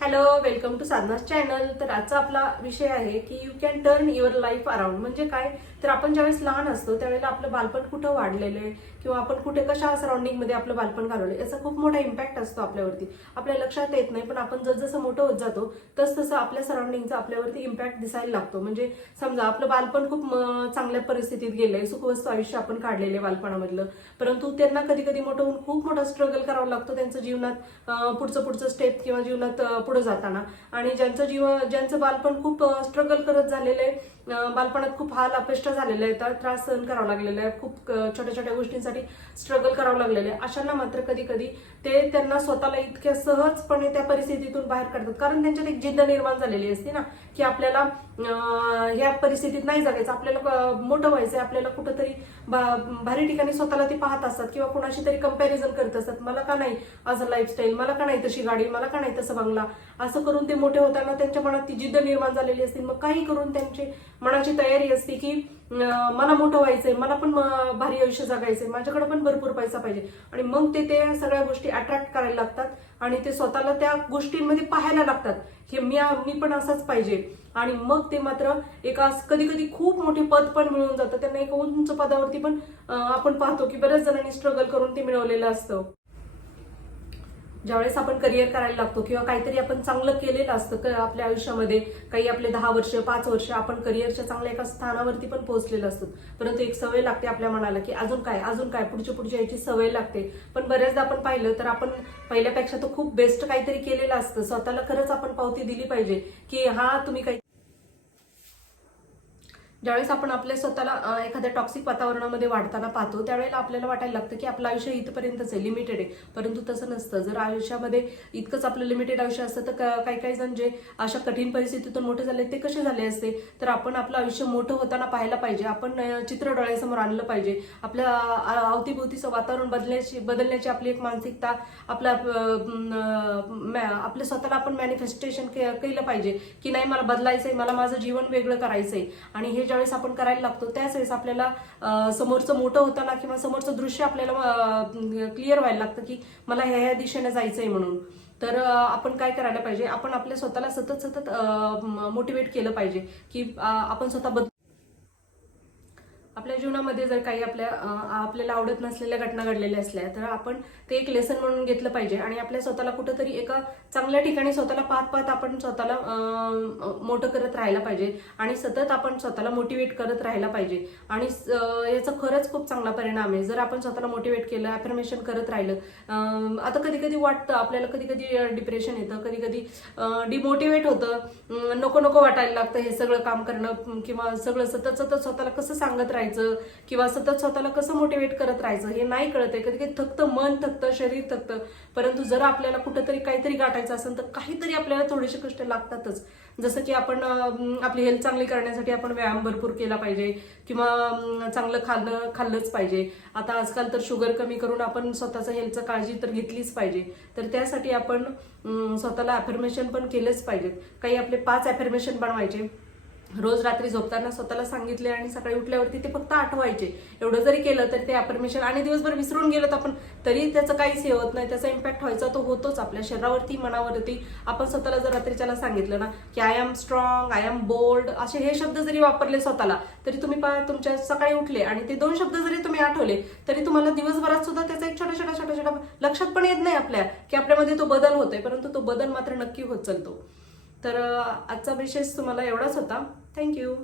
Hello, welcome to Sadhana's channel. तर आजचा आपला विषय आहे की you can turn your life around. म्हणजे काय, तर आपण ज्यावेळेस लहान असतो त्यावेळेला आपलं बालपण कुठं वाढलेलं आहे किंवा आपण कुठे कशा सराउंडिंगमध्ये आपलं बालपण घालवलं याचा खूप मोठा इम्पॅक्ट असतो आपल्यावरती. आपल्या लक्षात येत नाही, पण आपण जसं मोठं होत जातो तसं आपल्या सराउंडिंगचा आपल्यावरती इम्पॅक्ट दिसायला लागतो. म्हणजे समजा आपलं बालपण खूप चांगल्या परिस्थितीत गेलंय, सुखवस्तू आयुष्य आपण काढलेलं बालपणामधलं, परंतु त्यांना कधी कधी मोठं होऊन खूप मोठा स्ट्रगल करावं लागतो त्यांचं जीवनात, पुढचं स्टेप किंवा जीवनात पुढे जाताना. आणि ज्यांचं बालपण खूप स्ट्रगल करत झालेलं आहे, बालपणात खूप हाल अपेष्ट झालेले आहेत, त्रास सहन करावा लागलेला आहे, खूप छोट्या छोट्या गोष्टींसाठी स्ट्रगल करावं लागलेलं आहे, अशांना मात्र कधी कधी ते त्यांना स्वतःला इतक्या सहजपणे त्या परिस्थितीतून बाहेर काढतात. कारण त्यांच्यात एक जिद्द निर्माण झालेली असते ना, की आपल्याला ह्या परिस्थितीत नाही जगायचं, आपल्याला मोठं व्हायचंय, आपल्याला कुठंतरी भारी ठिकाणी स्वतःला ते पाहत असतात किंवा कोणाशी तरी कंपॅरिझन करत असतात. मला का नाही असं लाईफस्टाईल, मला का नाही तशी गाडी, मला का नाही तसं बंगला. असं करून ते मोठे होताना त्यांच्या मनात ती जिद्द निर्माण झालेली असते. मग काही करून त्यांची मनाची तयारी असते की मला मोठं व्हायचंय, मला पण भारी आयुष्य जगायचंय, माझ्याकडे पण भरपूर पैसा पाहिजे. आणि मग ते सगळ्या गोष्टी अट्रॅक्ट करायला लागतात आणि ते स्वतःला त्या गोष्टींमध्ये पाहायला लागतात की मी पण असंच पाहिजे. आणि मग ते मात्र एका कधी कधी खूप मोठे पद पण मिळून जातं त्यांना. एका उंच पदावरती पण आपण पाहतो की बऱ्याच जणांनी स्ट्रगल करून ते मिळवलेलं असतं. ज्यावेळेस आपण करिअर करायला लागतो किंवा काहीतरी आपण चांगलं केलेलं असतं आपल्या आयुष्यामध्ये, काही आपले 10 वर्ष 5 वर्ष आपण करिअरच्या चांगल्या एका स्थानावरती पण पोहोचलेलं असतं, परंतु एक सवय लागते आपल्या मनाला की अजून काय पुढची याची सवय लागते. पण बऱ्याचदा आपण पाहिलं तर आपण पहिल्यापेक्षा तर खूप बेस्ट काहीतरी केलेलं असतं. स्वतःला खरंच आपण पावती दिली पाहिजे की हा तुम्ही काही. ज्यावेळेस आपण आपल्या स्वतःला एखाद्या टॉक्सिक वातावरणामध्ये वाढताना पाहतो त्यावेळेला आपल्याला वाटायला लागतं की आपलं आयुष्य इथपर्यंतच आहे, लिमिटेड आहे. परंतु तसं नसतं. जर आयुष्यामध्ये इतकंच आपलं लिमिटेड आयुष्य असतं तर काही जण जे अशा कठीण परिस्थितीतून मोठे झाले ते कसे झाले असते. तर आपण आपलं आयुष्य मोठं होताना पाहायला पाहिजे, आपण चित्र डोळ्यासमोर आणलं पाहिजे. आपल्या अवतीभोवतीचं वातावरण बदलण्याची आपली एक मानसिकता, आपल्या स्वतःला आपण मॅनिफेस्टेशन केलं पाहिजे की नाही, मला बदलायचंय, मला माझं जीवन वेगळं करायचंय. आणि हे ज्यावेळेस आपण करायला लागतो त्याच वेळेस आपल्याला समोरचं मोठं होताना किंवा समोरचं दृश्य आपल्याला क्लिअर व्हायला लागतं की मला ह्या दिशेने जायचंय म्हणून. तर आपण काय करायला पाहिजे, आपण आपल्या स्वतःला सतत मोटिवेट केलं पाहिजे की आपण स्वतः आपल्या जीवनामध्ये जर काही आपल्याला आवडत नसलेल्या घटना घडलेल्या असल्या तर आपण ते एक लेसन म्हणून घेतलं पाहिजे आणि आपल्या स्वतःला कुठंतरी एका चांगल्या ठिकाणी स्वतःला पाहत आपण स्वतःला मोठं करत राहायला पाहिजे आणि सतत आपण स्वतःला मोटिवेट करत राहायला पाहिजे. आणि याचा खरंच खूप चांगला परिणाम आहे जर आपण स्वतःला मोटिवेट केलं, अफर्मेशन करत राहिलं. आता कधी कधी वाटतं आपल्याला, कधी कधी डिप्रेशन येतं, कधी कधी डिमोटिवेट होतं, नको वाटायला लागतं हे सगळं काम करणं किंवा सगळं सतत स्वतःला कसं सांगत राहायचं किंवा सतत स्वतःला कसं मोटिवेट करत राहायचं हे नाही कळत आहे. कधी कधी थकतं, मन थकतं, शरीर थकतं. परंतु जर आपल्याला कुठंतरी काहीतरी गाठायचं असेल तर काहीतरी आपल्याला थोडेसे कष्ट लागतातच. जसं की आपण आपली हेल्थ चांगली करण्यासाठी आपण व्यायाम भरपूर केला पाहिजे किंवा चांगलं खाल्लंच पाहिजे. आता आजकाल तर शुगर कमी करून आपण स्वतःच्या हेल्थचं काळजी तर घेतलीच पाहिजे. तर त्यासाठी आपण स्वतःला अफर्मेशन पण केलेच पाहिजेत. काही आपले 5 अफर्मेशन बनवायचे, रोज रात्री झोपताना स्वतःला सांगितले आणि सकाळी उठल्यावरती ते फक्त आठवायचे. एवढं जरी केलं तर ते अफर्मेशन, आणि दिवसभर विसरून गेलं आपण तरी त्याचं काहीच हे होत नाही, त्याचा इम्पॅक्ट व्हायचा तो होतोच आपल्या शरीरावरती, मनावरती. आपण स्वतःला जर रात्रीच्याला सांगितलं ना की I am strong, I am bold, असे हे शब्द जरी वापरले स्वतःला तरी तुम्ही तुमच्या सकाळी उठले आणि ते 2 शब्द जरी तुम्ही आठवले तरी तुम्हाला दिवसभरात सुद्धा त्याचा एक छोटा लक्षात पण येत नाही आपल्या की आपल्यामध्ये तो बदल होतोय, परंतु तो बदल मात्र नक्की होत चालतो. तर आजचा विषय तुम्हाला एवढाच होता. थँक्यू.